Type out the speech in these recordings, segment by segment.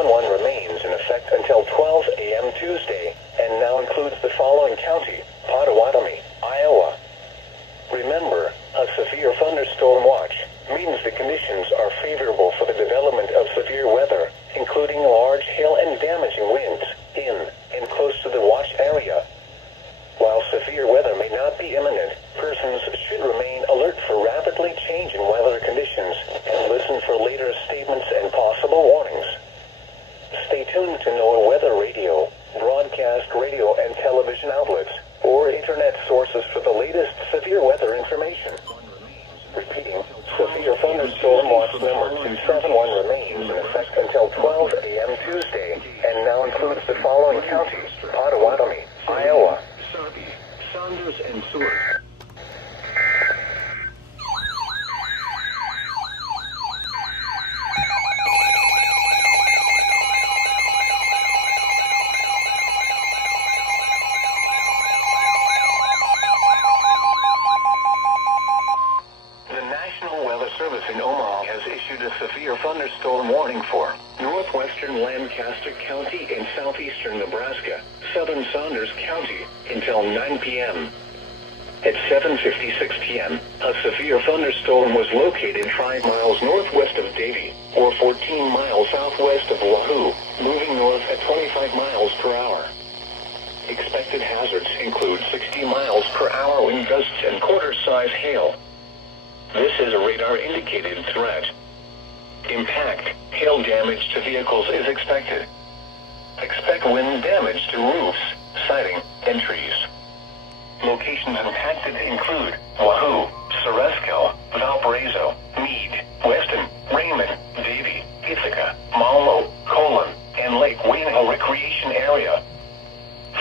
7-1 remains in effect until 12 a.m. Tuesday, and now includes the following county: Pottawatomie, Iowa. Remember, a severe thunderstorm watch means the conditions are favorable for the development of severe weather, including large hail and damaging winds in and close to the watch area. While severe weather may not be imminent, persons should remain alert for rapidly changing weather conditions and listen for later statements and possible warnings. Stay tuned to NOAA weather radio, broadcast radio and television outlets, or internet sources for the latest severe weather information. Repeating, severe thunderstorm watch number 271 remains in effect until 12 a.m. Tuesday, and now includes the following counties: Pottawatomie, Iowa. Saunders and Seward. The National Weather Service in Omaha has issued a severe thunderstorm warning for Northwestern Lancaster County in southeastern Nebraska, southern Saunders County, until 9 p.m. At 7:56 p.m., a severe thunderstorm was located 5 miles northwest of Davie, or 14 miles southwest of Wahoo, moving north at 25 miles per hour. Expected hazards include 60 miles per hour wind gusts and quarter-size hail. This is a radar-indicated threat. Impact, hail damage to vehicles is expected. Expect wind damage to roofs, siding, and trees. Locations impacted include Wahoo, Ceresco, Valparaiso, Meade, Weston, Raymond, Davie, Ithaca, Malmo, Colon, and Lake Wayne Recreation Area.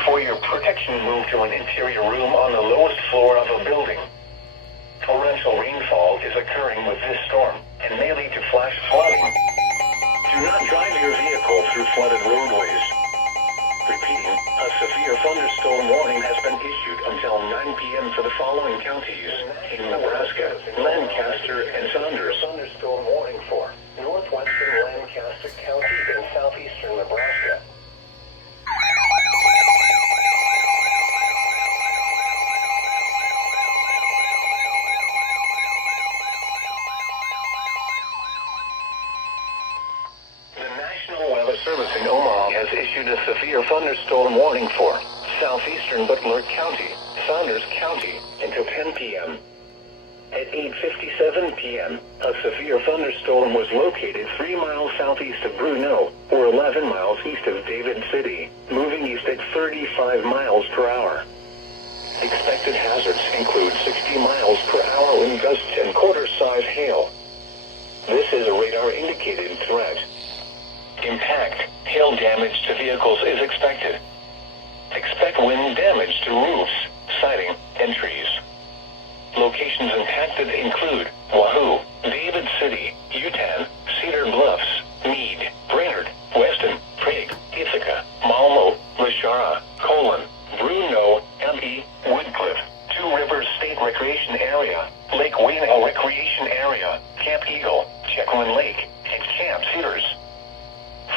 For your protection, move to an interior room on the lowest floor of a building. Torrential rainfall is occurring with this storm and may lead to flash flooding. Do not drive your vehicle through flooded roadways. Repeating, a severe thunderstorm warning has been issued until 9 p.m. for the following counties in Nebraska, Lancaster, and Saunders. Thunderstorm warning for Northwestern Lancaster County in southeastern Nebraska. Service in Omaha has issued a severe thunderstorm warning for southeastern Butler County, Saunders County, until 10 p.m. At 8:57 p.m., a severe thunderstorm was located 3 miles southeast of Bruneau, or 11 miles east of David City, moving east at 35 miles per hour. Expected hazards include 60 miles per hour wind gusts and quarter-size hail. This is a radar-indicated threat. Impact, hail damage to vehicles is expected. Expect wind damage to roofs, siding, and trees. Locations impacted include Wahoo, David City, Utan, Cedar Bluffs, Meade, Brainerd, Weston, Prague, Ithaca, Malmo, Lashara, Colon, Bruneau, M.E., Woodcliff, Two Rivers State Recreation Area, Lake Wayne Recreation Area, Camp Eagle, Chequaman Lake, and Camp Cedars.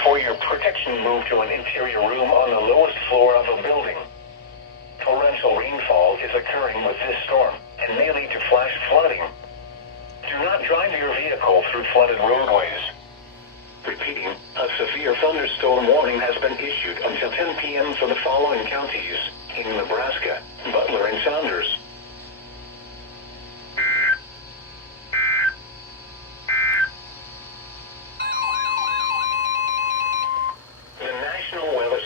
For your protection, move to an interior room on the lowest floor of a building. Torrential rainfall is occurring with this storm and may lead to flash flooding. Do not drive your vehicle through flooded roadways. Repeating, a severe thunderstorm warning has been issued until 10 p.m. for the following counties in Nebraska, Butler, and Saunders.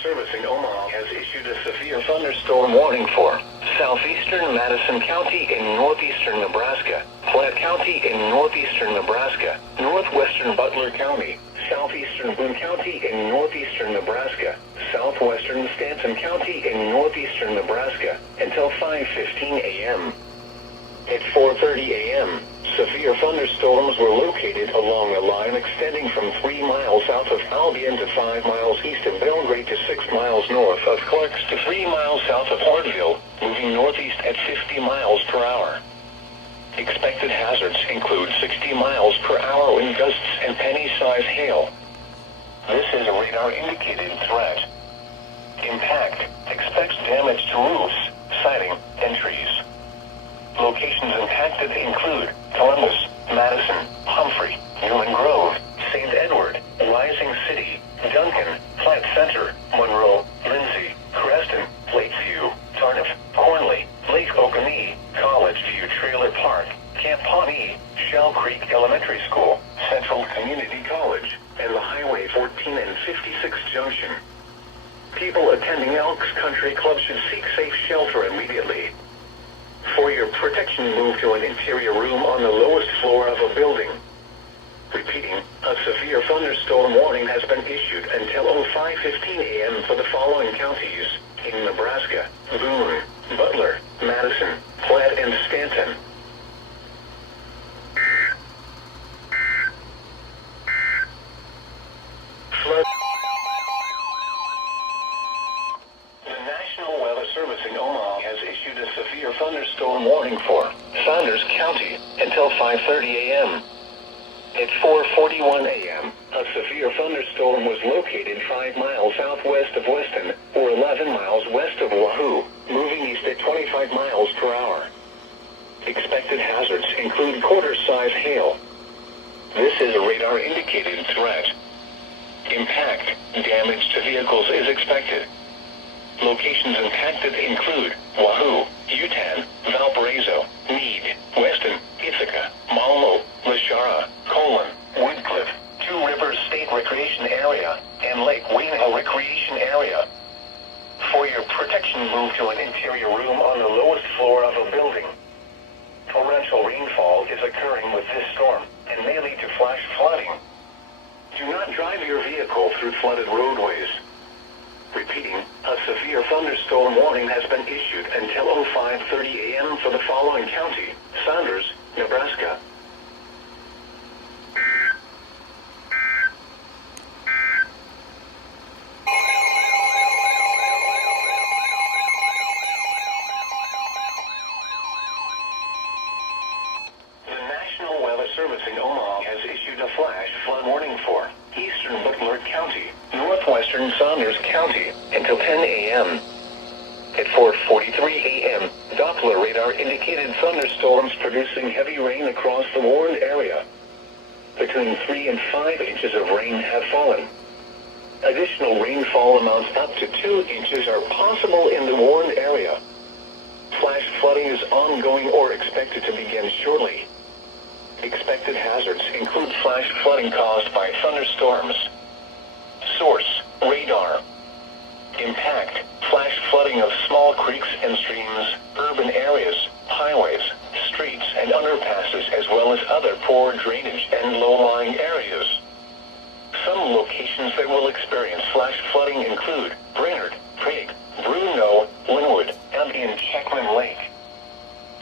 Service in Omaha has issued a severe thunderstorm warning for southeastern Madison County in northeastern Nebraska, Platte County in northeastern Nebraska, northwestern Butler County, southeastern Boone County in northeastern Nebraska, southwestern Stanton County in northeastern Nebraska, until 5:15 a.m. At 4:30 a.m., severe thunderstorms were located along a line extending from 3 miles south of Albion to 5 miles east of Belgrade to 6 miles north of Clarks to 3 miles south of Hortville, moving northeast at 50 miles per hour. Expected hazards include 60 miles per hour wind gusts and penny-size hail. This is a radar-indicated threat. Impact. Expect damage to roofs, siding, and trees. Locations impacted include Columbus, Madison, Humphrey, Newman Grove, St. Edward, Rising City, Duncan, Platte Center, Monroe, Lindsay, Creston, Lakeview, Tarniff, Cornley, Lake Oconee, College View Trailer Park, Camp Pawnee, Shell Creek Elementary School, Central Community College, and the Highway 14 and 56 junction. People attending Elks Country Club should seek safe shelter immediately. For your protection, move to an interior room on the lowest floor of a building. Repeating, a severe thunderstorm warning has been issued until 05:15 a.m. for the following counties in Nebraska: Boone, Butler, Madison, Platte, and Stanton. Flood. The National Weather Service in Omaha has issued a severe thunderstorm warning for Saunders County until 5:30 a.m. At 4:41 a.m., a severe thunderstorm was located 5 miles southwest of Weston, or 11 miles west of Wahoo, moving east at 25 miles per hour. Expected hazards include quarter-size hail. This is a radar-indicated threat. Impact. Damage to vehicles is expected. Locations impacted include Wahoo, Utan, Valparaiso, Meade, Weston, Ithaca, Malmo, Lashara, Colon, Woodcliff, Two Rivers State Recreation Area, and Lake Wayne Recreation Area. For your protection, move to an interior room on the lowest floor of a building. Torrential rainfall is occurring with this storm and may lead to flash flooding. Do not drive your vehicle through flooded roadways. Repeating, a severe thunderstorm warning has been issued until 05:30 a.m. for the following county: Saunders, Nebraska. The National Weather Service in Omaha has issued a flash flood warning for eastern Butler County, northwestern Saunders County, until 10 a.m. At 4:43 a.m., Doppler radar indicated thunderstorms producing heavy rain across the warned area. Between 3 and 5 inches of rain have fallen. Additional rainfall amounts up to 2 inches are possible in the warned area. Flash flooding is ongoing or expected to begin shortly. Expected hazards include flash flooding caused by thunderstorms. Source: radar. Impact: flash flooding of small creeks and streams, urban areas, highways, streets, and underpasses, as well as other poor drainage and low-lying areas. Some locations that will experience flash flooding include Brainerd, Prague, Bruno, Linwood, and in Checkman Lake.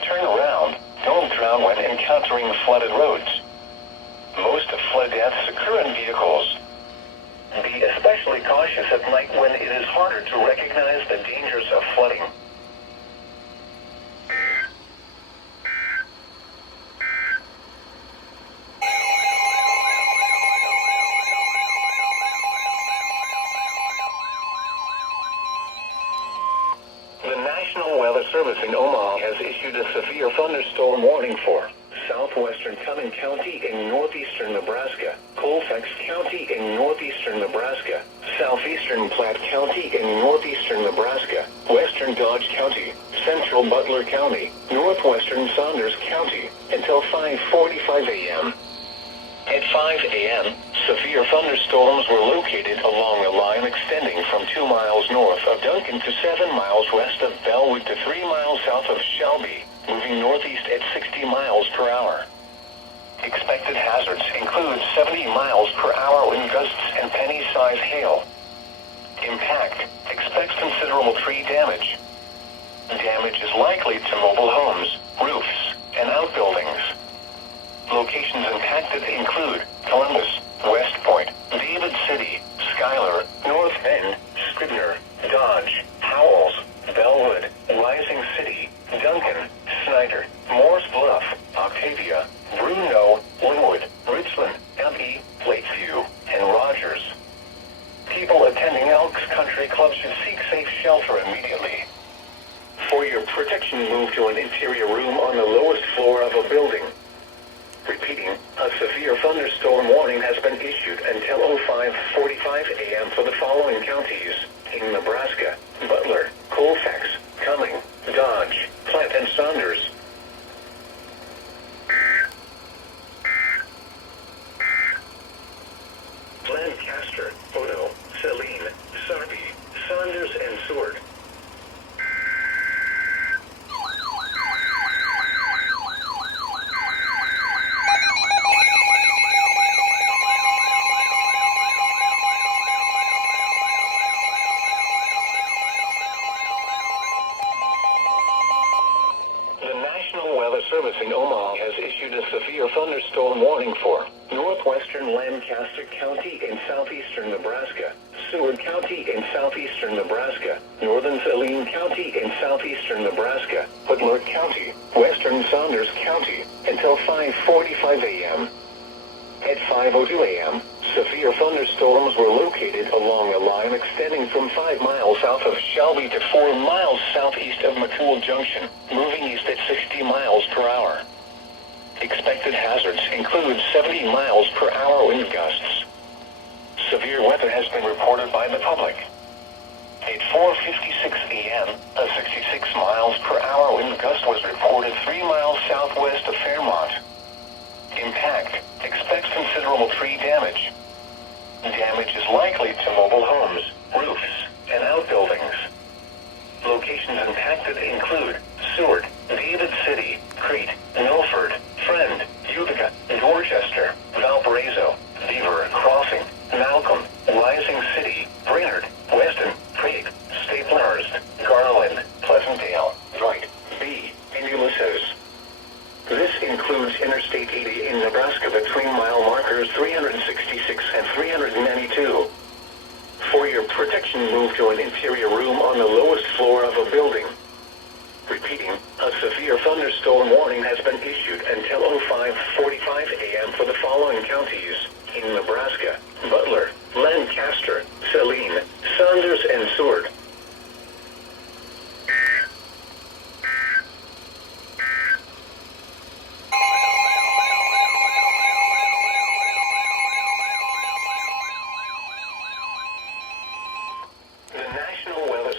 Turn around. Don't drown when encountering flooded roads. Most flood deaths occur in vehicles. Be especially cautious at night when it is harder to recognize the dangers of flooding. The National Weather Service in Omaha has issued a severe thunderstorm warning for Southwestern County in northeastern Nebraska, Colfax County in northeastern Nebraska, southeastern Platte County in northeastern Nebraska, western Dodge County, central Butler County, northwestern Saunders County, until 5:45 a.m. At 5 a.m., severe thunderstorms were located along a line extending from 2 miles north of Duncan to 7 miles west of Bellwood to 3 miles south of Shelby, moving northeast at 60 miles per hour. Expected hazards include 70 miles per hour wind gusts and penny-size hail. Impact: expect considerable tree damage. Damage is likely to mobile homes, roofs, and outbuildings. Locations impacted include Columbus, West Point, David City, Schuyler, North Bend, Scribner, Dodge, Howells, Bellwood, Rising City, Duncan, Snyder, Morse Bluff, Octavia, Bruno, Linwood, Richland, M.E., Lakeview, and Rogers. protection, move to an interior room on the lowest floor of a building. Repeating, a severe thunderstorm warning has been issued until 05:45 a.m. for the following counties in Nebraska: Butler, Colfax, Cumming, Dodge, Platte, and Saunders. Lancaster, Odo, Saline, Sarpy, Saunders, and Seward. The National Weather Service in Omaha has issued a severe thunderstorm warning for Northwestern Lancaster County in southeastern Nebraska, Seward County in southeastern Nebraska, Northern Saline County in southeastern Nebraska, Butler County, western Saunders County, until 5:45 a.m. At 5:02 a.m., severe thunderstorms were located along a line extending from 5 miles south of Shelby to 4 miles southeast of McCool Junction, moving east at 60 miles per hour. Expected hazards include 70 miles per hour wind gusts. Severe weather has been reported by the public. At 4:56 a.m., a 66 miles per hour wind gust was reported 3 miles southwest of Fairmont. Impact expects considerable tree damage. Damage is likely to mobile homes, roofs, and outbuildings. Locations impacted include Seward, David City, Crete, Milford, Friend, Utica, Dorchester, Valparaiso, Beaver Crossing, Malcolm, Rising City, Brainerd, Weston, Prague, Staplehurst, Garland, Pleasantdale, Dwight, B, and Ulysses. This includes Interstate 80 in Nebraska between mile markers 366 and 392. For your protection, move to an interior room on the lowest floor of a building. Repeating, a severe thunderstorm warning has been issued until 05:45 a.m. for the following counties in Nebraska: Butler, Lancaster, Saline, Saunders, and Seward.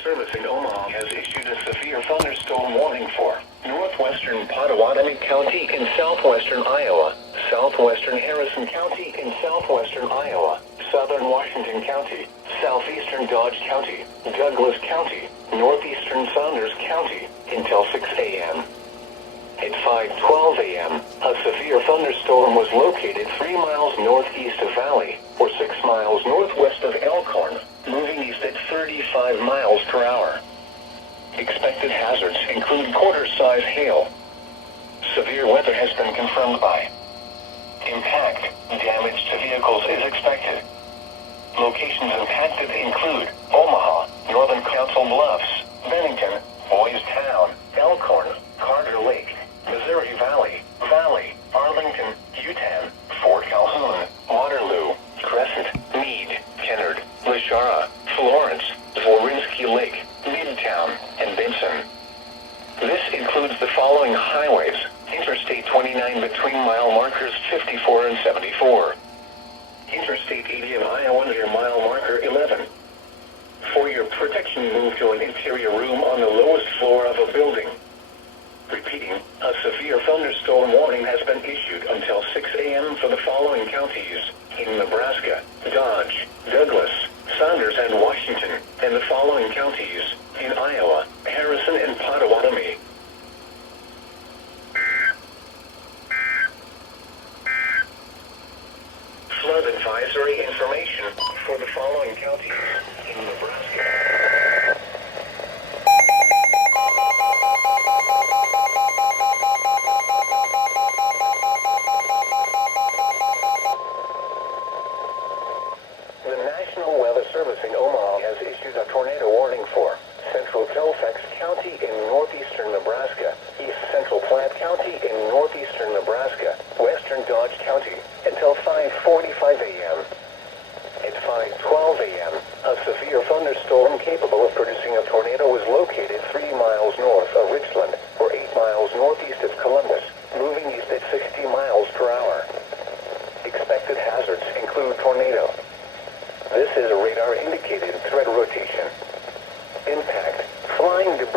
Service in Omaha has issued a severe thunderstorm warning for Northwestern Pottawatomie County in southwestern Iowa, southwestern Harrison County in southwestern Iowa, southern Washington County, southeastern Dodge County, Douglas County, northeastern Saunders County until 6 a.m. At 5:12 a.m., a severe thunderstorm was located 3 miles northeast of Valley, or 6 miles northwest of Elkhorn, moving east at 35 miles per hour. Expected hazards include quarter-size hail. Severe weather has been confirmed by impact. Damage to vehicles is expected. Locations impacted include Omaha, Northern Council Bluffs, Bennington, Boys Town, Elkhorn, Carter Lake, Missouri Valley, Arlington, Utan, Fort Calhoun, Waterloo, Crescent, Meade, Kennard, Lashara, Florence, Zworinski Lake, Midtown, and Benson. This includes the following highways: Interstate 29 between mile markers 54 and 74. Interstate 80 in Iowa near mile marker 11. For your protection, move to an interior room on the lowest floor of a building. Repeating, a severe thunderstorm warning has been issued until 6 a.m. for the following counties in Nebraska: Dodge, Douglas, Saunders, and Washington, and the following counties in Iowa: Harrison and Pottawatomie. Flood advisory information for the following counties in Nebraska. The National Weather Service in Omaha has issued a tornado warning for Central Colfax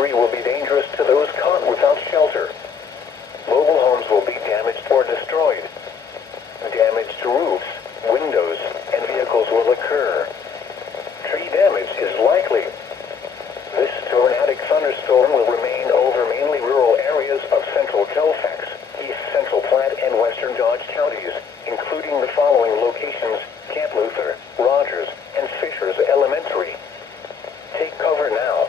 debris will be dangerous to those caught without shelter. Mobile homes will be damaged or destroyed. Damage to roofs, windows, and vehicles will occur. Tree damage is likely. This tornadic thunderstorm will remain over mainly rural areas of central Colfax, east central Platte, and western Dodge counties, including the following locations: Camp Luther, Rogers, and Fishers Elementary. Take cover now.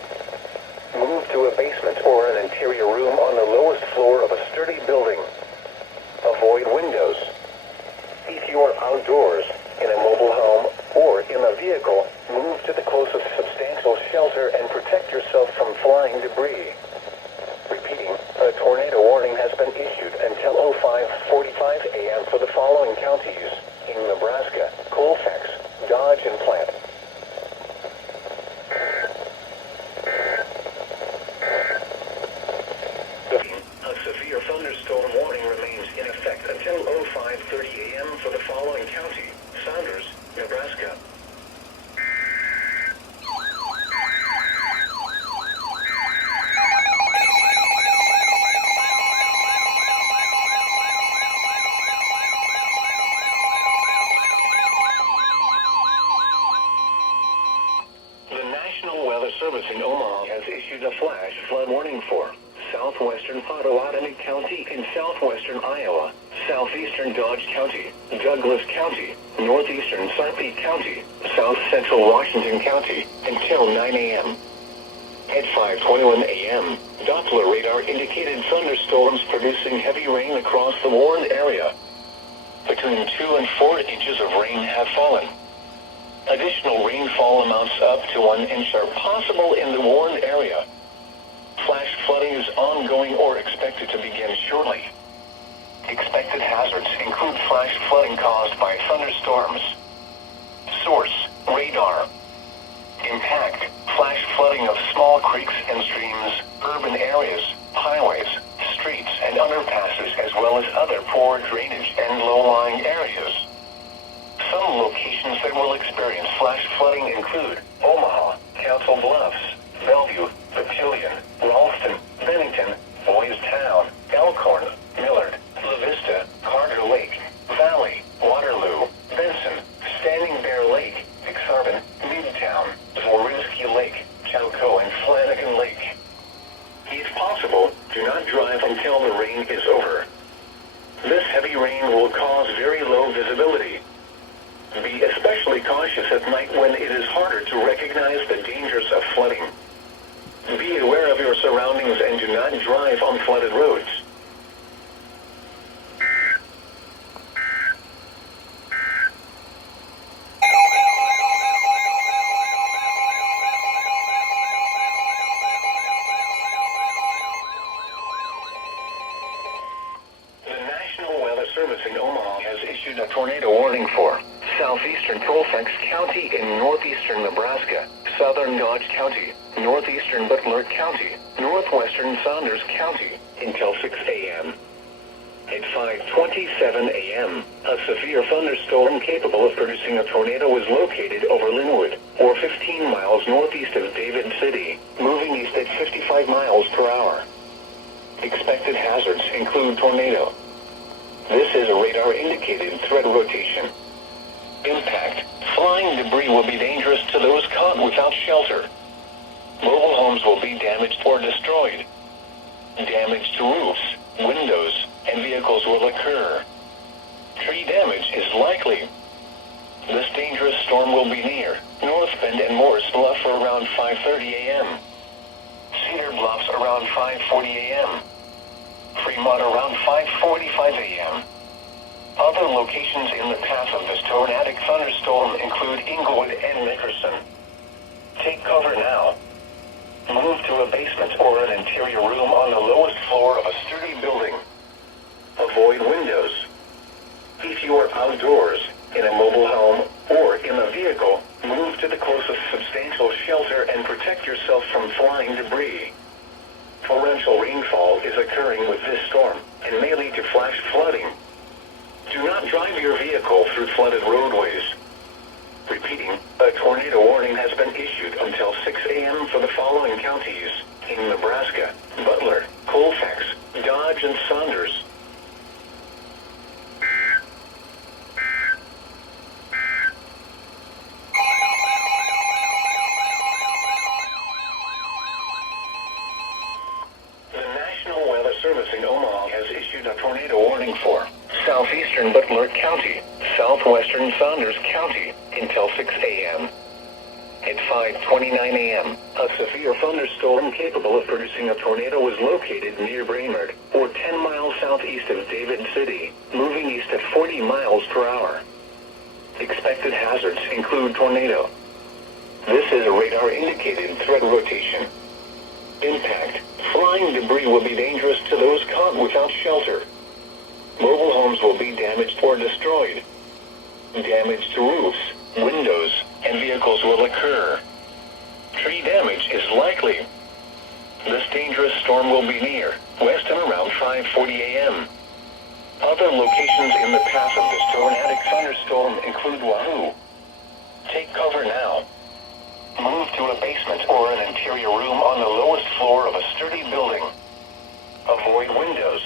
Move to a basement or an interior room on the lowest floor of a sturdy building. Avoid windows. If you are outdoors, in a mobile home, or in a vehicle, move to the closest substantial shelter and protect yourself from flying debris. Repeating, a tornado warning has been issued until 05:45 a.m. for the following counties in Nebraska: Colfax, Dodge, and Platte. A severe thunderstorm warning remains in effect until 05:30 a.m. for the following county: Saunders, Nebraska. The National Weather Service in Omaha has issued a flash flood warning for Southwestern Potawatomi County in southwestern Iowa, southeastern Dodge County, Douglas County, northeastern Sarpy County, south central Washington County, until 9 a.m. At 5:21 a.m., Doppler radar indicated thunderstorms producing heavy rain across the warned area. Between 2 and 4 inches of rain have fallen. Additional rainfall amounts up to 1 inch are possible in the warned area. Flash flooding is ongoing or expected to begin shortly. Expected hazards include flash flooding caused by thunderstorms. Source: radar. Impact: flash flooding of small creeks and streams, urban areas, highways, streets, and underpasses, as well as other poor drainage and low-lying areas. Some locations that will experience flash flooding include Omaha, Council Bluffs, Bellevue, Papillion, Ralston, Bennington, Boys Town, Elkhorn, Millard, La Vista, Carter Lake, Valley, Waterloo, Benson, Standing Bear Lake, Exarban, Midtown, Zworyski Lake, Chowco, and Flanagan Lake. If possible, do not drive until the rain is over. This heavy rain will cause very low visibility. Be especially cautious at night when it is harder to recognize the dangers of flooding. Be aware of your surroundings and do not drive on flooded roads. The National Weather Service in Omaha has issued a tornado warning for southeastern Colfax County in northeastern Nebraska, southern Dodge County, northeastern Butler County, northwestern Saunders County, until 6 a.m. At 5:27 a.m., a severe thunderstorm capable of producing a tornado was located over Linwood, or 15 miles northeast of David City, moving east at 55 miles per hour. Expected hazards include tornado. This is a radar-indicated threat rotation. Impact: flying debris will be dangerous to those caught without shelter. Mobile homes will be damaged or destroyed. Damage to roofs, windows, and vehicles will occur. Tree damage is likely. This dangerous storm will be near North Bend and Morris Bluff around 5:30 a.m. Cedar Bluffs around 5:40 a.m. Fremont around 5:45 a.m. Other locations in the path of this tornadic thunderstorm include Inglewood and Nickerson. Take cover now. Move to a basement or an interior room on the lowest floor of a sturdy building. Avoid windows. If you are outdoors, in a mobile home, or in a vehicle, move to the closest substantial shelter and protect yourself from flying debris. Torrential rainfall is occurring with this storm and may lead to flash flooding. Do not drive your vehicle through flooded roadways. Repeating, a tornado warning has been issued until 6 a.m. for the following counties in Nebraska: Butler, Colfax, Dodge, and Saunders. The National Weather Service in Omaha has issued a tornado warning for southeastern Butler County, southwestern Saunders County until 6 a.m. At 5:29 a.m., a severe thunderstorm capable of producing a tornado was located near Brainerd, or 10 miles southeast of David City, moving east at 40 miles per hour. Expected hazards include tornado. This is a radar-indicated threat rotation. Impact. Flying debris will be dangerous to those caught without shelter. Mobile homes will be damaged or destroyed. Damage to roofs, windows, and vehicles will occur. Tree damage is likely. This dangerous storm will be near Weston around 5:40 a.m. Other locations in the path of this tornadic thunderstorm include Wahoo. Take cover now. Move to a basement or an interior room on the lowest floor of a sturdy building. Avoid windows.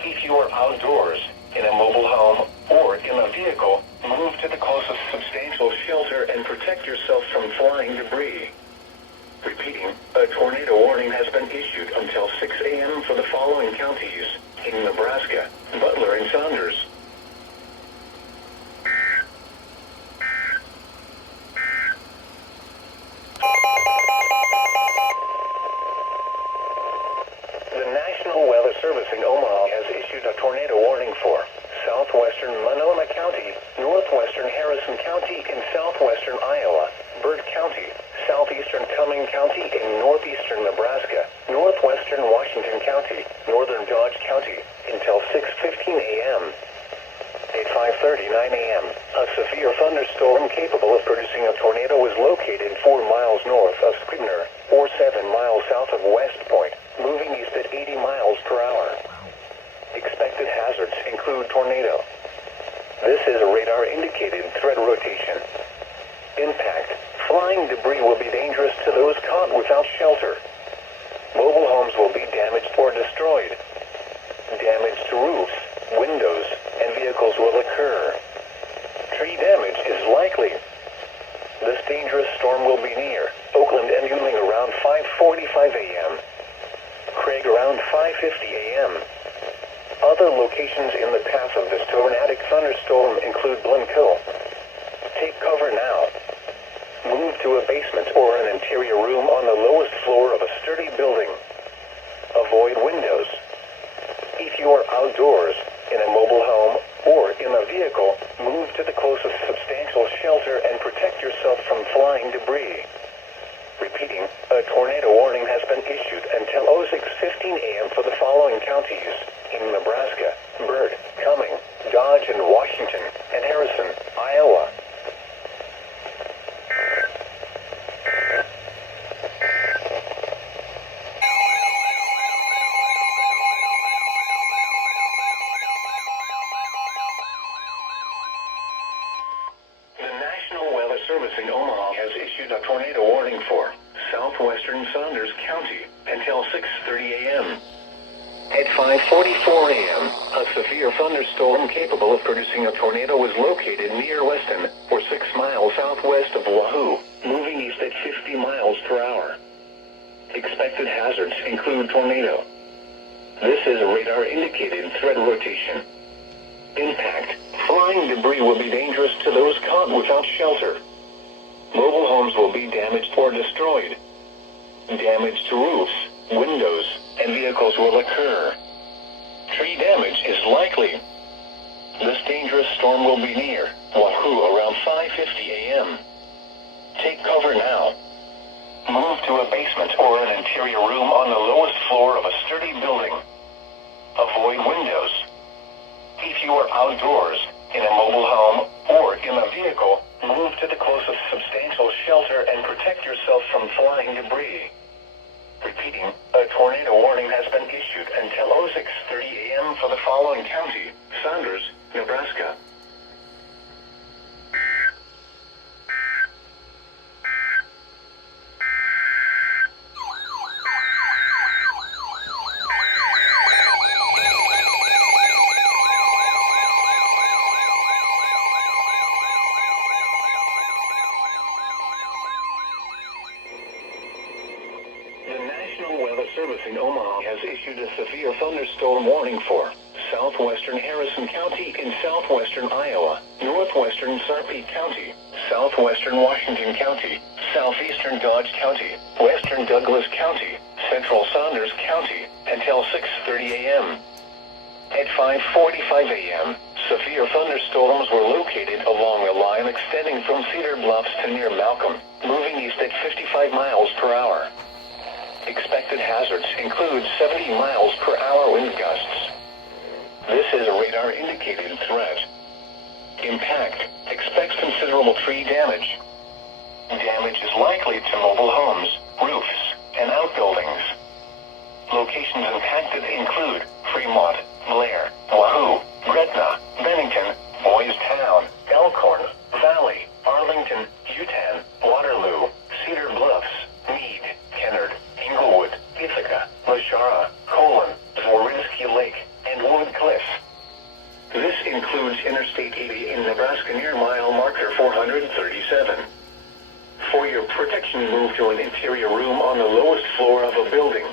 If you are outdoors, in a mobile home, or in a vehicle, move to the closest substantial shelter and protect yourself from flying debris. Repeating, a tornado warning has been issued until 6 a.m. for the following counties in Nebraska: Butler and Saunders. The National Weather Service in Omaha has issued a tornado warning for southwestern Monona County, northwestern Harrison County, and southwestern Iowa, Byrd County, southeastern Cumming County, and northeastern Nebraska, northwestern Washington County, northern Dodge County, until 6:15 a.m. At 5:39 a.m., a severe thunderstorm capable of producing a tornado was located 4 miles north of Scribner, or 7 miles south of West Point, moving east at 80 miles per hour. Expected hazards include tornado. This is a radar-indicated threat rotation. Impact. Flying debris will be dangerous to those caught without shelter. Mobile homes will be damaged or destroyed. Damage to roofs, windows, and vehicles will occur. Tree damage is likely. This dangerous storm will be near Oakland and Ewing around 5:45 a.m. Craig around 5:50 a.m. Other locations in the path of this tornadic thunderstorm include Blencoe. Take cover now. Move to a basement or an interior room on the lowest floor of a sturdy building. Avoid windows. If you are outdoors, in a mobile home, or in a vehicle, move to the closest substantial shelter and protect yourself from flying debris. Repeating, a tornado warning has been issued until 06:15 a.m. for the following counties in Nebraska: Byrd, Cumming, Dodge, and Washington, and Harrison, Iowa. Service in Omaha has issued a tornado warning for southwestern Saunders County until 6:30 a.m. At 5:44 a.m., a severe thunderstorm capable of producing a tornado was located near Weston, or 6 miles southwest of Wahoo, moving east at 50 miles per hour. Expected hazards include tornado. This is a radar-indicated threat rotation. Impact. Flying debris will be dangerous to those caught without shelter. Mobile homes will be damaged or destroyed. Damage to roofs, windows, and vehicles will occur. Tree damage is likely. This dangerous storm will be near Wahoo around 5:50 a.m. Take cover now. Move to a basement or an interior room on the lowest floor of a sturdy building. Avoid windows. If you are outdoors, in a mobile home, or in a vehicle, move to the closest substantial shelter and protect yourself from flying debris. Repeating, a tornado warning has been issued until 06:30 a.m. for the following county: Saunders, Nebraska. Service in Omaha has issued a severe thunderstorm warning for southwestern Harrison County in southwestern Iowa, northwestern Sarpy County, southwestern Washington County, southeastern Dodge County, western Douglas County, central Saunders County, until 6:30 a.m. At 5:45 a.m., severe thunderstorms were located along a line extending from Cedar Bluffs to near Malcolm, moving east at 55 miles per hour. Expected hazards include 70 miles per hour wind gusts. This is a radar-indicated threat. Impact. Expects considerable tree damage. Damage is likely to mobile homes, roofs, and outbuildings. Locations impacted include Fremont, Blair, Wahoo, Gretna, Bennington, Boys Town, Elkhorn, Valley, Arlington, Utan, Waterloo, Cedar Bluffs, Meade, Kennard, Englewood, Ithaca, Lashara, Colon, Zworynsky Lake, and Wood Cliff. This includes Interstate 80 in Nebraska near mile marker 437. For your protection, move to an interior room on the lowest floor of a building.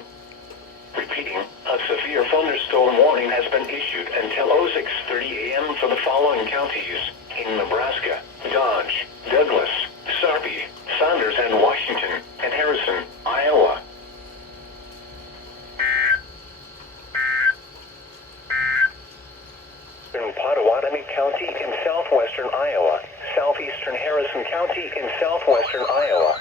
Repeating, a severe thunderstorm warning has been issued until 06:30 a.m. for the following counties in Nebraska: Dodge, Douglas, Sarpy, Saunders and Washington, and Harrison, Iowa. In Pottawatomie County in southwestern Iowa, southeastern Harrison County in southwestern Iowa.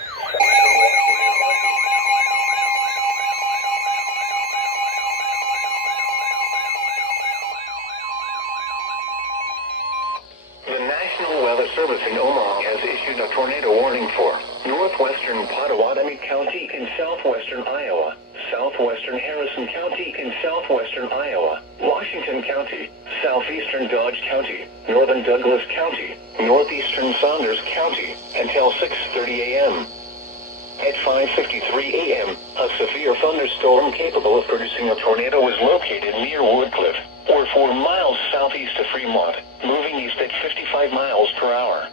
The National Weather Service in Omaha has issued a tornado warning for northwestern Pottawatomie County in southwestern Iowa, southwestern Harrison County in southwestern Iowa, Washington County, southeastern Dodge County, northern Douglas County, northeastern Saunders County, until 6:30 a.m. At 5:53 a.m., a severe thunderstorm capable of producing a tornado was located near Woodcliff, or 4 miles southeast of Fremont, moving east at 55 miles per hour.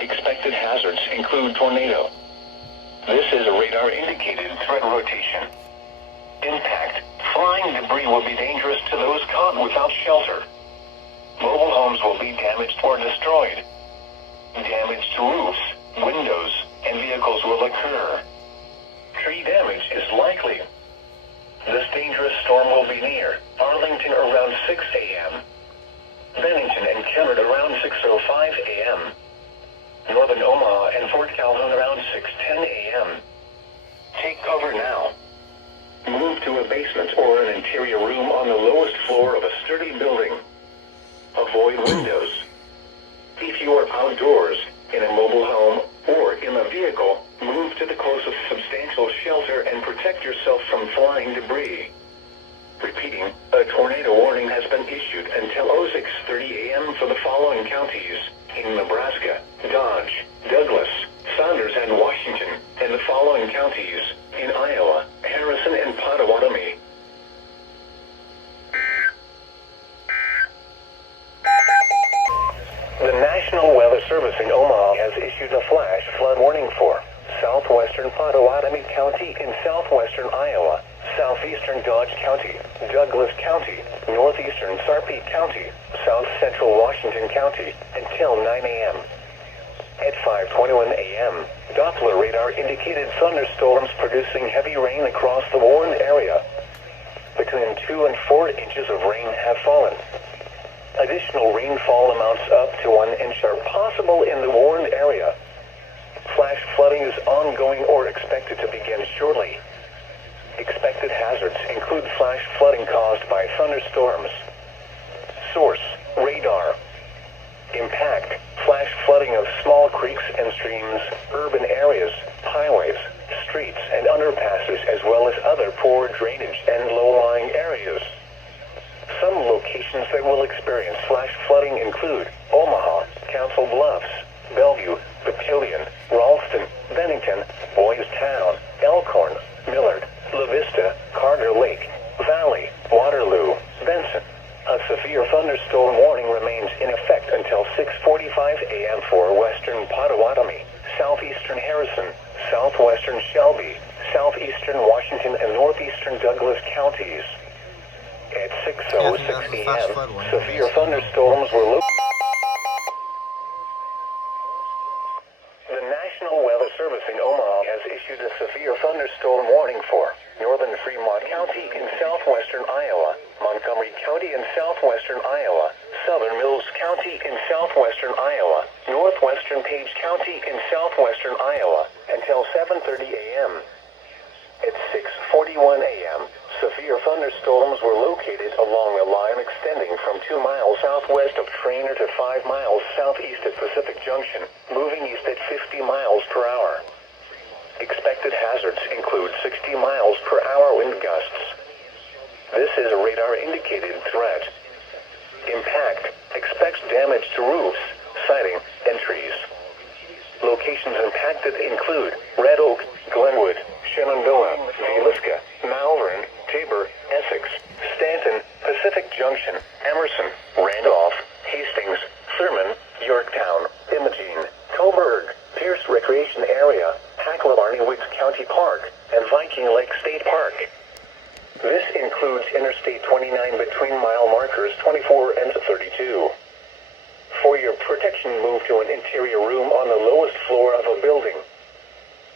Expected hazards include tornado. This is a radar-indicated threat rotation. Impact. Flying debris will be dangerous to those caught without shelter. Mobile homes will be damaged or destroyed. Damage to roofs, windows, and vehicles will occur. Tree damage is likely. This dangerous storm will be near Arlington around 6 a.m. Bennington and Kennard around 6:05 a.m. Northern Omaha and Fort Calhoun around 6:10 a.m. Take cover now. Move to a basement or an interior room on the lowest floor of a sturdy building. Avoid windows. If you are outdoors, in a mobile home, or in a vehicle, move to the closest substantial shelter and protect yourself from flying debris. Repeating, a tornado warning has been issued until 06:30 a.m. for the following counties in Nebraska: Dodge, Douglas, Saunders and Washington, and the following counties in Iowa: Harrison and Pottawatomie. The National Weather Service in Omaha has issued a flash flood warning for southwestern Pottawatomie County in southwestern Iowa, southeastern Dodge County, Douglas County, northeastern Sarpy County, south central Washington County, until 9 a.m. At 5:21 a.m., Doppler radar indicated thunderstorms producing heavy rain across the warned area. Between 2 and 4 inches of rain have fallen. Additional rainfall amounts up to 1 inch are possible in the warned area. Flash flooding is ongoing or expected to begin shortly. Expected hazards include flash flooding caused by thunderstorms. Source: radar. Impact: flash flooding of small creeks and streams, urban areas, highways, streets and underpasses, as well as other poor drainage and low-lying areas. Some locations that will experience flash flooding include Omaha, Council Bluffs, Bellevue, Papillion, Ralston, Bennington, Boys Town, Elkhorn, Millard, La Vista, Carter Lake, Valley, Waterloo, Benson. A severe thunderstorm warning remains in effect until 6:45 a.m. for western Pottawatomie, southeastern Harrison, southwestern Shelby, southeastern Washington and northeastern Douglas counties. At 6:06 a.m., severe thunderstorms were located. The National Weather Service in Omaha has issued a severe thunderstorm warning for northern Fremont County in southwestern Iowa, Montgomery County in southwestern Iowa, southern Mills County in southwestern Iowa, northwestern Page County in southwestern Iowa, until 7:30 a.m. At 6:41 a.m., severe thunderstorms were located along a line extending from 2 miles southwest of Trainer to 5 miles southeast at Pacific Junction, moving east at 50 miles per hour. Expected hazards include 60 miles per hour wind gusts. This is a radar-indicated threat. Impact expects damage to roofs, siding, and trees. Locations impacted include Red Oak, Glenwood, Shenandoah, Villisca, Malvern, Tabor, Essex, Stanton, Pacific Junction, Emerson, Randolph, Hastings, Thurman, Yorktown, Imogene, Coburg, Pierce Recreation Area, Hacklebarney Woods County Park, and Viking Lake State Park. This includes Interstate 29 between mile markers 24 and 32. For your protection, move to an interior room on the lowest floor of a building.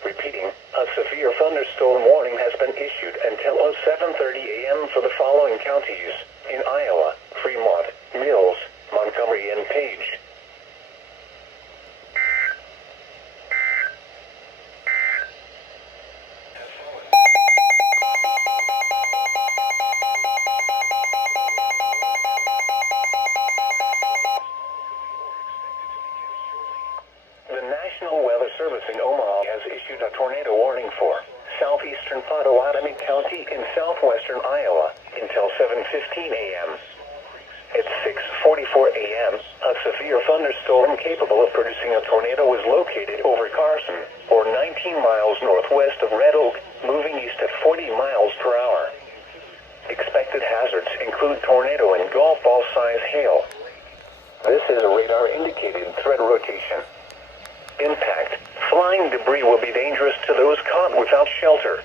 Repeating, a severe thunderstorm warning has been issued until 7:30 a.m. for the following counties in Iowa: Fremont, Mills, Montgomery, and Page. The National Weather Service in Omaha has issued a tornado warning for southeastern Pottawatomie County in southwestern Iowa until 7:15 a.m. At 6:44 a.m., a severe thunderstorm capable of producing a tornado was located over Carson, or 19 miles northwest of Red Oak, moving east at 40 miles per hour. Expected hazards include tornado and golf ball size hail. This is a radar-indicated threat rotation. Impact. Flying debris will be dangerous to those caught without shelter.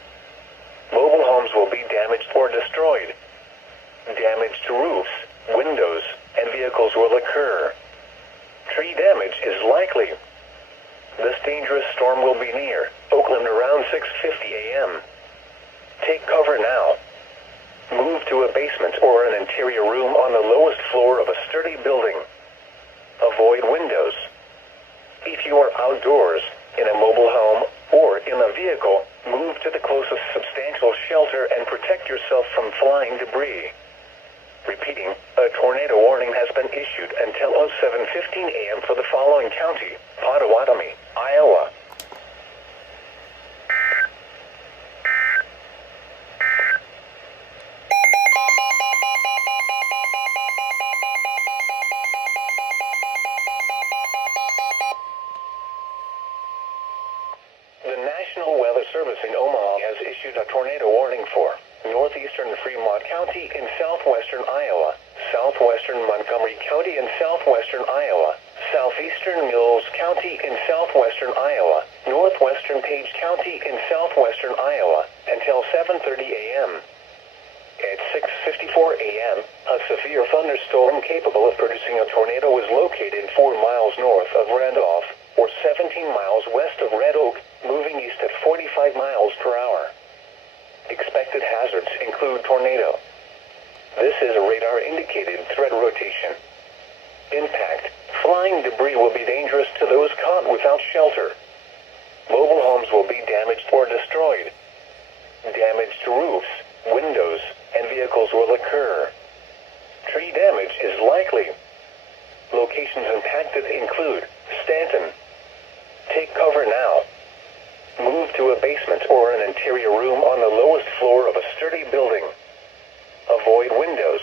Mobile homes will be damaged or destroyed. Damage to roofs, windows, and vehicles will occur. Tree damage is likely. This dangerous storm will be near Oakland around 6:50 a.m. Take cover now. Move to a basement or an interior room on the lowest floor of a sturdy building. Avoid windows. If you are outdoors, in a mobile home, or in a vehicle, move to the closest substantial shelter and protect yourself from flying debris. Repeating, a tornado warning has been issued until 7:15 a.m. for the following county: Pottawatomie, Iowa. The National Weather Service in Omaha has issued a tornado warning for northeastern Fremont County in southwestern Iowa, southwestern Montgomery County in southwestern Iowa, southeastern Mills County in southwestern Iowa, northwestern Page County in southwestern Iowa, until 7:30 a.m. At 6:54 a.m., a severe thunderstorm capable of producing a tornado was located 4 miles north of Randolph, or 17 miles west of Red Oak, moving east at 45 miles per hour. Expected hazards include tornado. This is a radar-indicated threat rotation. Impact. Flying debris will be dangerous to those caught without shelter. Mobile homes will be damaged or destroyed. Damage to roofs, windows, and vehicles will occur. Tree damage is likely. Locations impacted include Stanton. Take cover now. Move to a basement or an interior room on the lowest floor of a sturdy building. Avoid windows.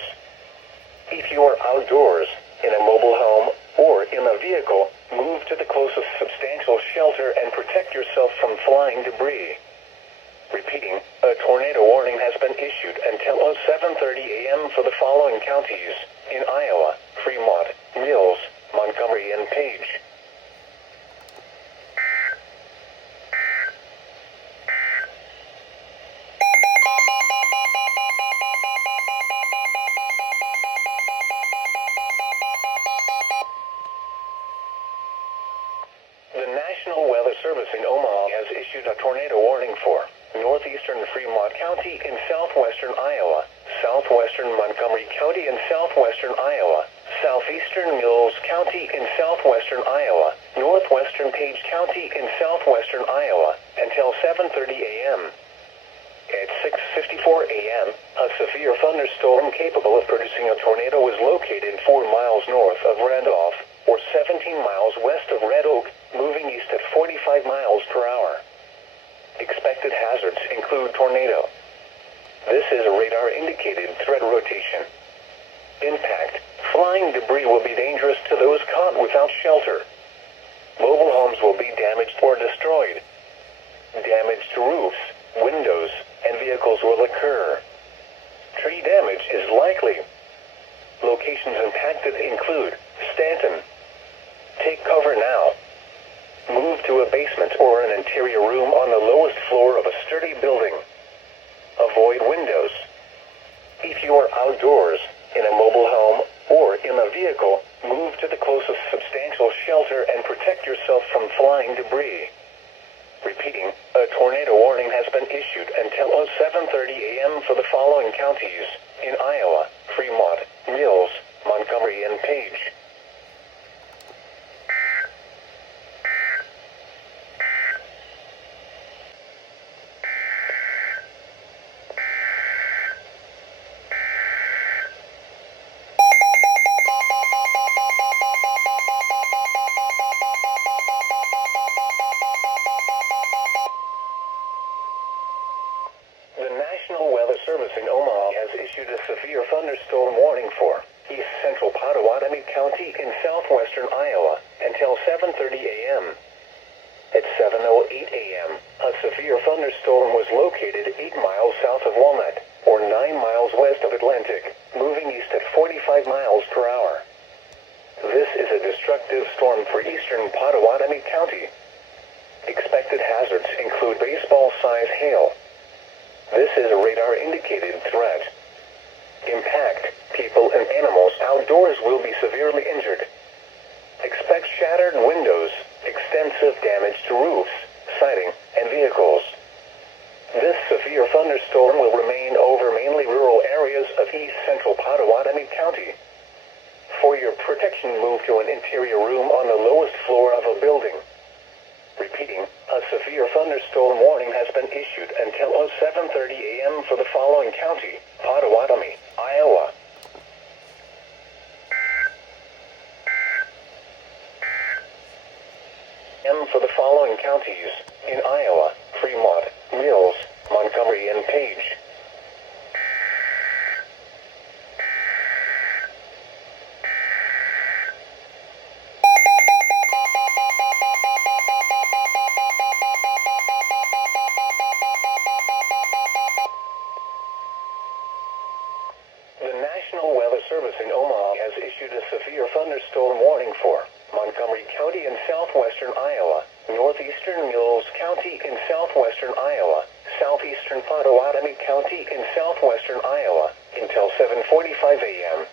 If you are outdoors, in a mobile home, or in a vehicle, move to the closest substantial shelter and protect yourself from flying debris. Repeating, a tornado warning has been issued until 7:30 a.m. for the following counties in Iowa: Fremont, Mills, Montgomery, and Page. issued a tornado warning for northeastern Fremont County in southwestern Iowa, southwestern Montgomery County in southwestern Iowa, southeastern Mills County in southwestern Iowa, northwestern Page County in southwestern Iowa, until 7:30 a.m. At 6:54 a.m., a severe thunderstorm capable of producing a tornado was located 4 miles north of Randolph, or 17 miles west of Red Oak, moving east at 45 miles per hour. Expected hazards include tornado. This is a radar-indicated threat rotation. Impact. Flying debris will be dangerous to those caught without shelter. Mobile homes will be damaged or destroyed. Damage to roofs, windows, and vehicles will occur. Tree damage is likely. Locations impacted include Stanton. Take cover now. Move to a basement or an interior room on the lowest floor of a sturdy building. Avoid windows. If you are outdoors, in a mobile home, or in a vehicle, move to the closest substantial shelter and protect yourself from flying debris. Repeating, a tornado warning has been issued until 7:30 a.m. for the following counties in Iowa: Fremont, Mills, Montgomery, and Page. The National Weather Service in Omaha has issued a severe thunderstorm warning for east central Pottawatomie County in southwestern Iowa until 7:30 a.m. At 7:08 a.m., a severe thunderstorm was located 8 miles south of Walnut, or 9 miles west of Atlantic, moving east at 45 miles per hour. This is a destructive storm for eastern Pottawatomie County. Expected hazards include baseball-sized hail. This is a radar-indicated threat. Impact. People and animals outdoors will be severely injured. Expect shattered windows, extensive damage to roofs, siding, and vehicles. This severe thunderstorm will remain over mainly rural areas of east central Pottawatomie County. For your protection, move to an interior room on the lowest floor of a building. Repeating, a severe thunderstorm warning has been issued until 7:30 a.m. for the following county: Pottawatomie, Iowa. For the following counties in Iowa: Fremont, Mills, Montgomery, and Page. The National Weather Service in Omaha has issued a severe thunderstorm warning for Montgomery County in southwestern Iowa, northeastern Mills County in southwestern Iowa, southeastern Pottawatomie County in southwestern Iowa, until 7:45 a.m.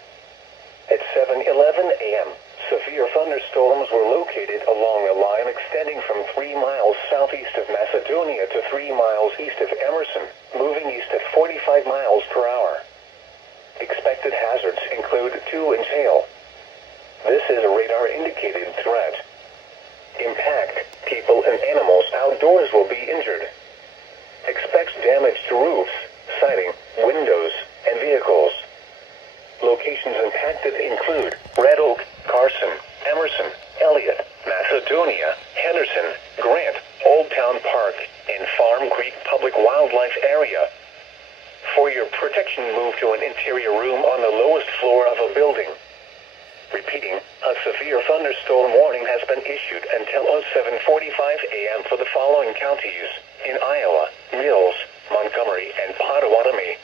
At 7:11 a.m., severe thunderstorms were located along a line extending from 3 miles southeast of Macedonia to 3 miles east of Emerson, moving east at 45 miles per hour. Expected hazards include 2-inch hail. This is a radar-indicated threat. Impact. People and animals outdoors will be injured. Expect damage to roofs, siding, windows, and vehicles. Locations impacted include Red Oak, Carson, Emerson, Elliott, Macedonia, Henderson, Grant, Old Town Park, and Farm Creek Public Wildlife Area. For your protection, move to an interior room on the lowest floor of a building. Repeating, a severe thunderstorm warning has been issued until 7:45 a.m. for the following counties in Iowa: Mills, Montgomery, and Pottawatomie.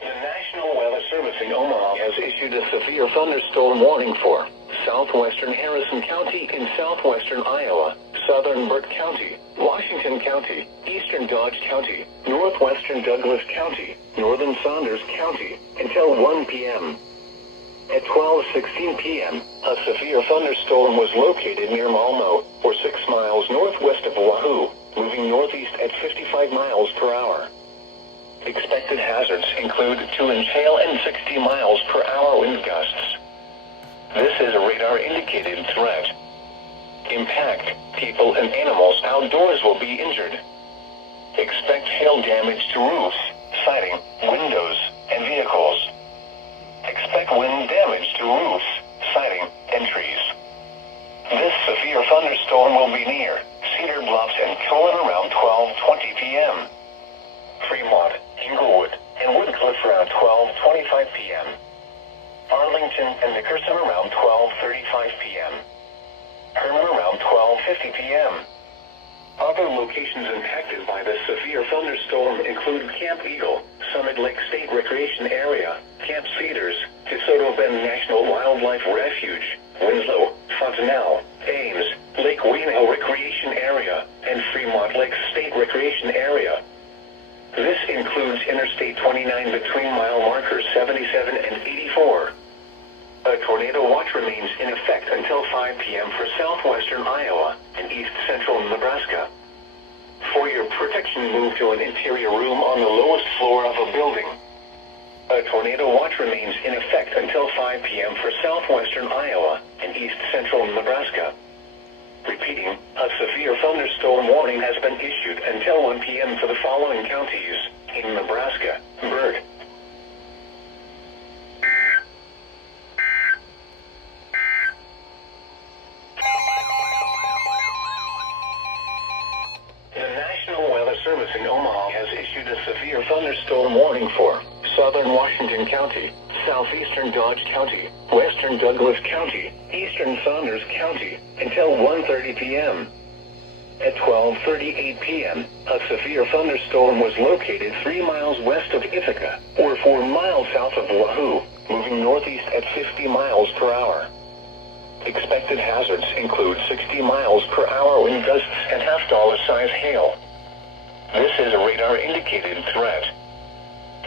The National Weather Service in Omaha has issued a severe thunderstorm warning for Southwestern Harrison County in southwestern Iowa, southern Burke County, Washington County, eastern Dodge County, northwestern Douglas County, northern Saunders County, until 1 p.m. At 12:16 p.m., a severe thunderstorm was located near Malmo, or 6 miles northwest of Wahoo, moving northeast at 55 miles per hour. Expected hazards include 2-inch hail and 60 miles per hour wind gusts. This is a radar-indicated threat. Impact, people and animals outdoors will be injured. Expect hail damage to roofs, siding, windows, and vehicles. Expect wind damage to roofs, siding, and trees. This severe thunderstorm will be near Cedar Bluffs and Cullen around 12:20 p.m. Fremont, Inglewood, and Woodcliff around 12:25 p.m. Arlington and Nickerson around 12:35 p.m. Herman around 12:50 p.m. Other locations impacted by the severe thunderstorm include Camp Eagle, Summit Lake State Recreation Area, Camp Cedars, DeSoto Bend National Wildlife Refuge, Winslow, Fontanelle, Ames, Lake Weenaw Recreation Area, and Fremont Lakes State Recreation Area. This includes Interstate 29 between mile markers 77 and 84. A tornado watch remains in effect until 5 p.m. for southwestern Iowa and east central Nebraska. For your protection, move to an interior room on the lowest floor of a building. A tornado watch remains in effect until 5 p.m. for southwestern Iowa and east central Nebraska. Repeating, a severe thunderstorm warning has been issued until 1 p.m. for the following counties in Nebraska: Burke, Service in Omaha has issued a severe thunderstorm warning for southern Washington County, southeastern Dodge County, western Douglas County, eastern Saunders County, until 1:30 p.m. At 12:38 p.m., a severe thunderstorm was located 3 miles west of Ithaca, or 4 miles south of Wahoo, moving northeast at 50 miles per hour. Expected hazards include 60 miles per hour wind gusts and half-dollar size hail. This is a radar-indicated threat.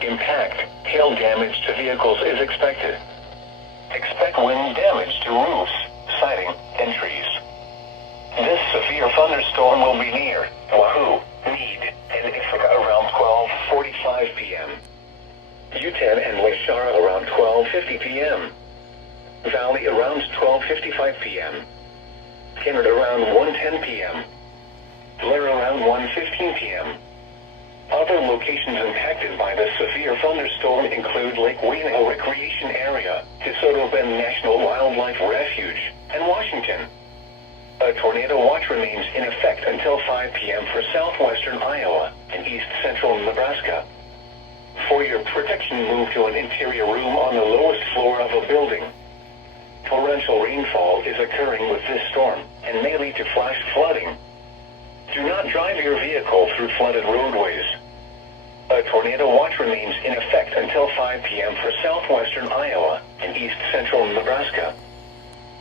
Impact, hail damage to vehicles is expected. Expect wind damage to roofs, siding, and trees. This severe thunderstorm will be near Wahoo, Meade, and Ithaca around 12:45 p.m. Utan and Lake Shara around 12:50 p.m. Valley around 12:55 p.m. Kennard around 1:10 p.m. Blair around 1:15 p.m. Other locations impacted by the severe thunderstorm include Lake Weenaw Recreation Area, DeSoto Bend National Wildlife Refuge, and Washington. A tornado watch remains in effect until 5 p.m. for southwestern Iowa and east central Nebraska. For your protection, move to an interior room on the lowest floor of a building. Torrential rainfall is occurring with this storm and may lead to flash flooding. Do not drive your vehicle through flooded roadways. A tornado watch remains in effect until 5 p.m. for southwestern Iowa and east central Nebraska.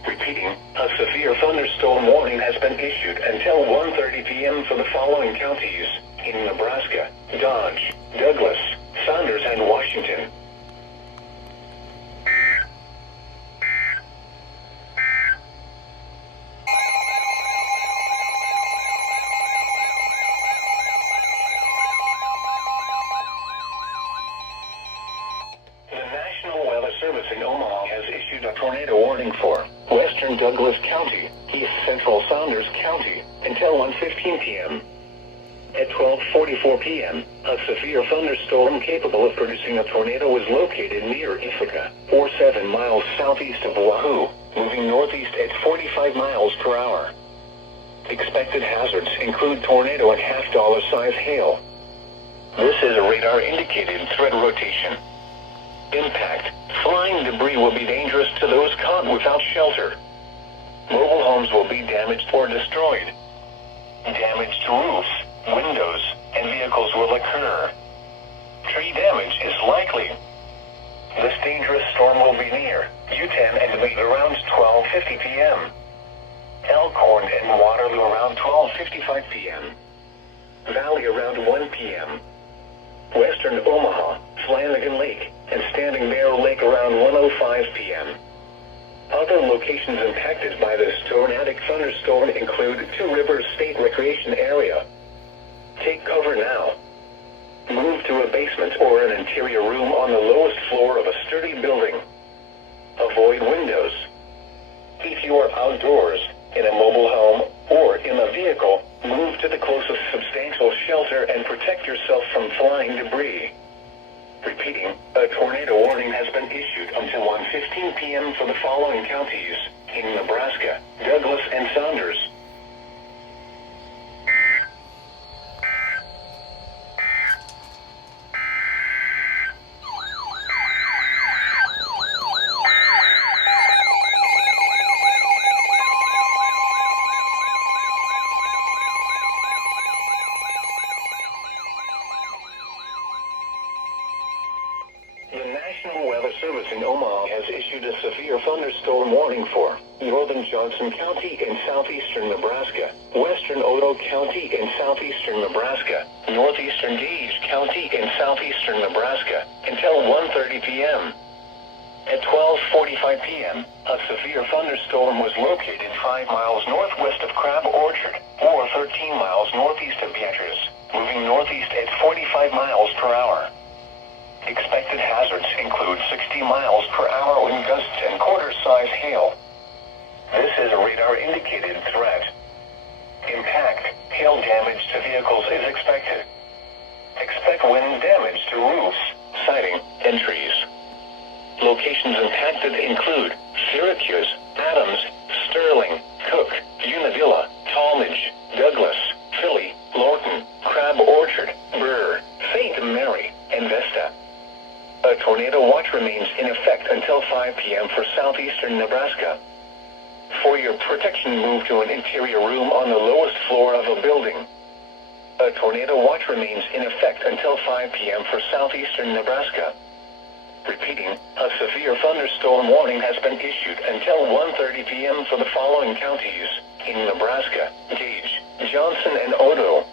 Repeating, a severe thunderstorm warning has been issued until 1:30 p.m. for the following counties in Nebraska: Dodge, Douglas, Saunders, and Washington. Service in Omaha has issued a tornado warning for western Douglas County, east central Saunders County, until 1:15 p.m. At 12:44 p.m., a severe thunderstorm capable of producing a tornado was located near Ithaca, or 7 miles southeast of Wahoo, moving northeast at 45 miles per hour. Expected hazards include tornado and half-dollar size hail. This is a radar-indicated threat rotation. Impact, flying debris will be dangerous to those caught without shelter. Mobile homes will be damaged or destroyed. Damage to roofs, windows, and vehicles will occur. Tree damage is likely. This dangerous storm will be near U10 and Lee around 12:50 p.m. Elkhorn and Waterloo around 12:55 p.m. Valley around 1 p.m. Western Omaha, Flanagan Lake, and Standing Bear Lake around 1:05 p.m. Other locations impacted by this tornadic thunderstorm include Two Rivers State Recreation Area. Take cover now. Move to a basement or an interior room on the lowest floor of a sturdy building. Avoid windows. If you are outdoors, in a mobile home, or in a vehicle, move to the closest substantial shelter and protect yourself from flying debris. Repeating, a tornado warning has been issued until 1:15 p.m. for the following counties in Nebraska, Douglas, and Saunders. The National Weather Service in Omaha has issued a severe thunderstorm warning for northern Johnson County in southeastern Nebraska, western Otoe County in southeastern Nebraska, northeastern Gage County in southeastern Nebraska, until 1:30 p.m. At 12:45 p.m., a severe thunderstorm was located 5 miles northwest of Crab Orchard, or 13 miles northeast of Beatrice, moving northeast at 45 miles per hour. Expected hazards include 60 miles per hour wind gusts and quarter-size hail. This is a radar-indicated threat. Impact, hail damage to vehicles is expected. Expect wind damage to roofs, siding, and trees. Locations impacted include Syracuse, Adams, Sterling, Cook, Unadilla, Talmadge, Douglas, Philly, Lorton, Crab Orchard, Burr, St. Mary, and Vesta. A tornado watch remains in effect until 5 p.m. for southeastern Nebraska. For your protection, move to an interior room on the lowest floor of a building. A tornado watch remains in effect until 5 p.m. for southeastern Nebraska. Repeating, a severe thunderstorm warning has been issued until 1:30 p.m. for the following counties in Nebraska: Gage, Johnson, and Otoe.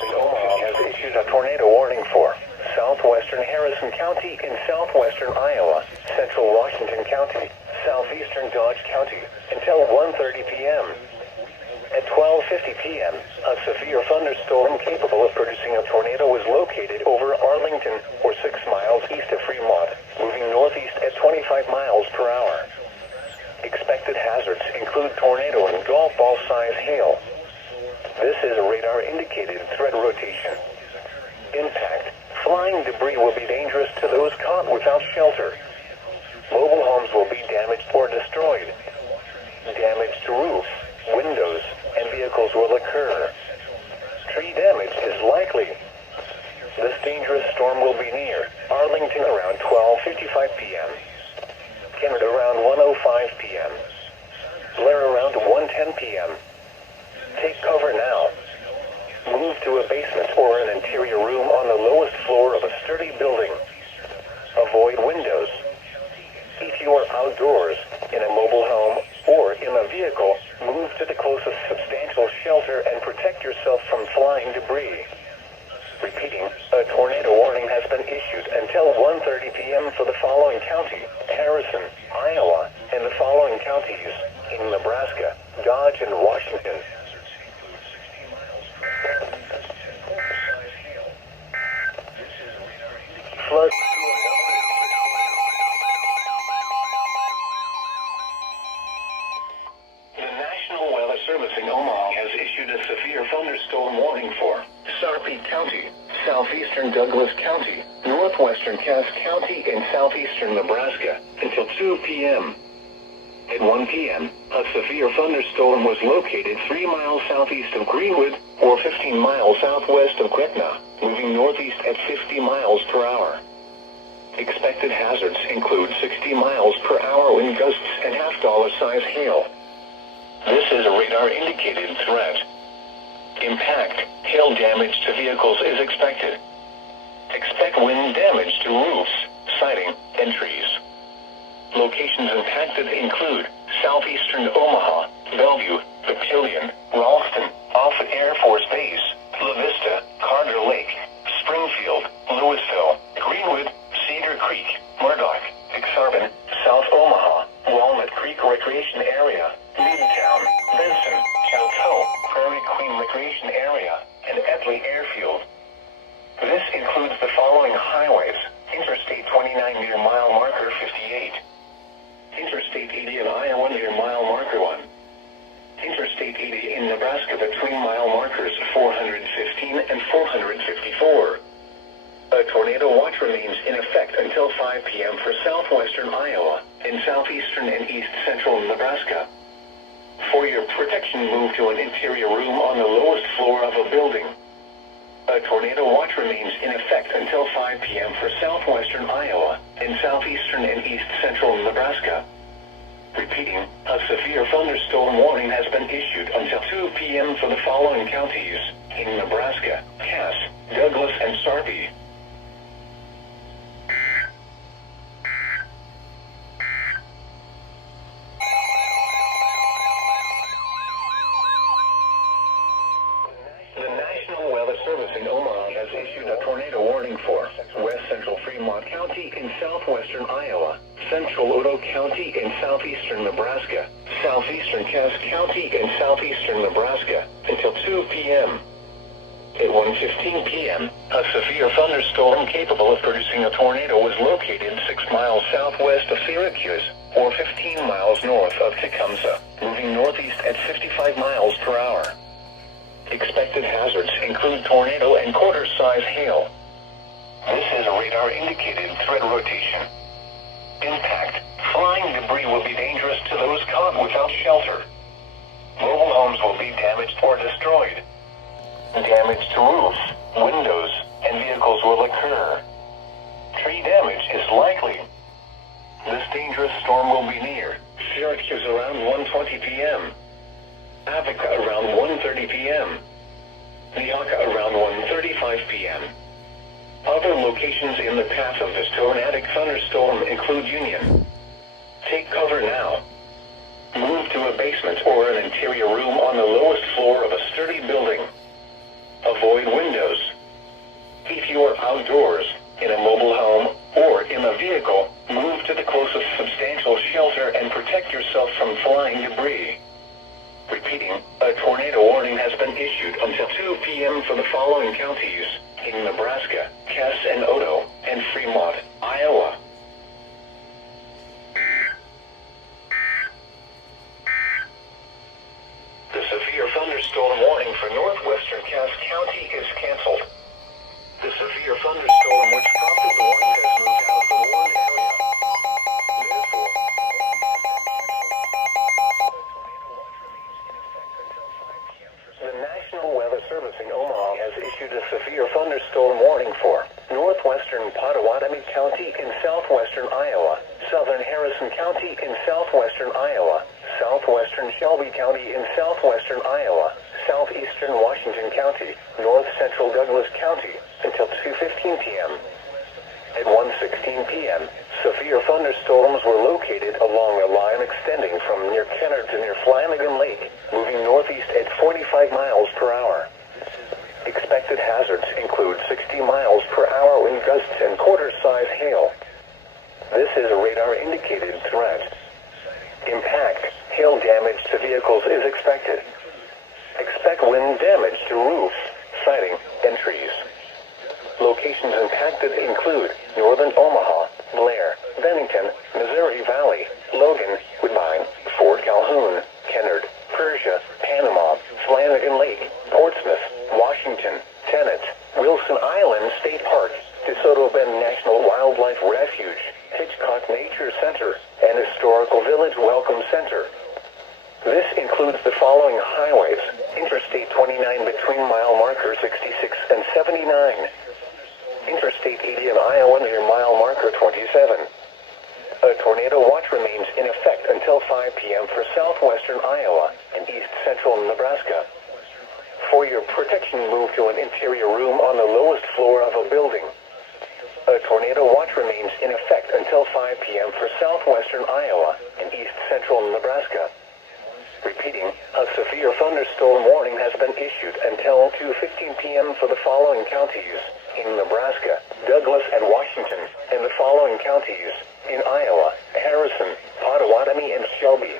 Omaha has issued a tornado warning for southwestern Harrison County in southwestern Iowa, central Washington County, southeastern Dodge County, until 1:30 p.m. At 12:50 p.m., a severe thunderstorm capable of producing a tornado was located over Arlington, or 6 miles east of Fremont, moving northeast at 25 miles per hour. Expected hazards include tornado and golf ball-size hail. This is a radar-indicated threat rotation. Impact, flying debris will be dangerous to those caught without shelter. Mobile homes will be damaged or destroyed. Damage to roofs, windows, and vehicles will occur. Tree damage is likely. This dangerous storm will be near Arlington around 12:55 p.m. Kennett around 1:05 p.m. Blair around 1:10 p.m. Take cover now. Move to a basement or an interior room on the lowest floor of a sturdy building. Avoid windows. If you are outdoors, in a mobile home, or in a vehicle, move to the closest substantial shelter and protect yourself from flying debris. Repeating, a tornado warning has been issued until 1:30 p.m. for the following county: Harrison, Iowa, and the following counties in Nebraska, Dodge, and Washington. Flood. The National Weather Service in Omaha has issued a severe thunderstorm warning for Sarpy County, southeastern Douglas County, northwestern Cass County, and southeastern Nebraska until 2 p.m. At 1 p.m., a severe thunderstorm was located 3 miles southeast of Greenwood, or 15 miles southwest of Gretna, moving northeast at 50 miles per hour. Expected hazards include 60 miles per hour wind gusts and half-dollar size hail. This is a radar-indicated threat. Impact, hail damage to vehicles is expected. Expect wind damage to roofs, siding, and trees. Locations impacted include southeastern Omaha, Bellevue, Papillion, Ralston, Offutt Air Force Base, La Vista, Carter Lake, Springfield, Louisville, Greenwood, Cedar Creek, Murdoch, Exarban, South Omaha, Walnut Creek Recreation Area, Middletown, Benson, Chouteau, Prairie Queen Recreation Area, and Etley Airfield. This includes the following highways: Interstate 29 near mile marker 58, Interstate 80 in Iowa near mile marker 1, Interstate 80 in Nebraska between mile markers 415 and 454. A tornado watch remains in effect until 5 p.m. for southwestern Iowa and southeastern and east central Nebraska. For your protection, move to an interior room on the lowest floor of a building. A tornado watch remains in effect until 5 p.m. for southwestern Iowa and southeastern and east central Nebraska. Repeating, a severe thunderstorm warning has been issued until 2 p.m. for the following counties in Nebraska: Cass, Douglas, and Sarpy. The National Weather Service in Omaha has issued a tornado warning for west central Fremont County in southwestern Iowa, central Otoe County in southeastern Nebraska, southeastern Cass County in southeastern Nebraska until 2 p.m. At 1:15 p.m., a severe thunderstorm capable of producing a tornado was located 6 miles southwest of Syracuse, or 15 miles north of Tecumseh, moving northeast at 55 miles per hour. Expected hazards include tornado and quarter-size hail. This is a radar-indicated threat rotation. Impact, flying debris will be dangerous to those caught without shelter. Mobile homes will be damaged or destroyed. Damage to roofs, windows, and vehicles will occur. Tree damage is likely. This dangerous storm will be near Syracuse around 1:20 p.m. Apica around 1:30 p.m. Neocca around 1:35 p.m. Other locations in the path of this tornadic thunderstorm include Union. Take cover now. Move to a basement or an interior room on the lowest floor of a sturdy building. Avoid windows. If you are outdoors, in a mobile home, or in a vehicle, move to the closest substantial shelter and protect yourself from flying debris. Repeating, a tornado warning has been issued until 2 p.m. for the following counties in Nebraska, Cass and Otoe, and Fremont, Iowa. The severe thunderstorm warning for northwestern Cass County is canceled. The severe thunderstorm which prompted the warning has moved out of the warned area. Therefore, the National Weather Service in Omaha has issued a severe thunderstorm warning for northwestern Pottawatomie County in southwestern Iowa, southern Harrison County in southwestern Iowa, southwestern Shelby County in southwestern Iowa, southeastern Washington County, north central Douglas County, until 2:15 p.m. At 1:16 p.m., severe thunderstorms were located along a line extending from near Kenner to near Flanagan Lake, moving northeast at 45 miles per hour. Expected hazards include 60 miles per hour wind gusts and quarter-size hail. This is a radar-indicated threat. Impact, hail damage to vehicles is expected. Expect wind damage to roofs, siding, and trees. Locations impacted include northern Omaha, Blair, Bennington, Missouri Valley, Logan, Woodbine, Fort Calhoun, Kennard, Persia, Panama, Flanagan Lake, Portsmouth, Washington, Tennant, Wilson Island State Park, DeSoto Bend National Wildlife Refuge, Hitchcock Nature Center, and Historical Village Welcome Center. This includes the following highways: Interstate 29 between mile marker 66 and 79. Interstate 80 in Iowa near mile marker 27. A tornado watch remains in effect until 5 p.m. for southwestern Iowa and east central Nebraska. For your protection, move to an interior room on the lowest floor of a building. A tornado watch remains in effect until 5 p.m. for southwestern Iowa and east central Nebraska. Repeating, a severe thunderstorm warning has been issued until 2:15 p.m. for the following counties in Nebraska: Douglas and Washington, and the following counties in Iowa: Harrison, Pottawatomie, and Shelby.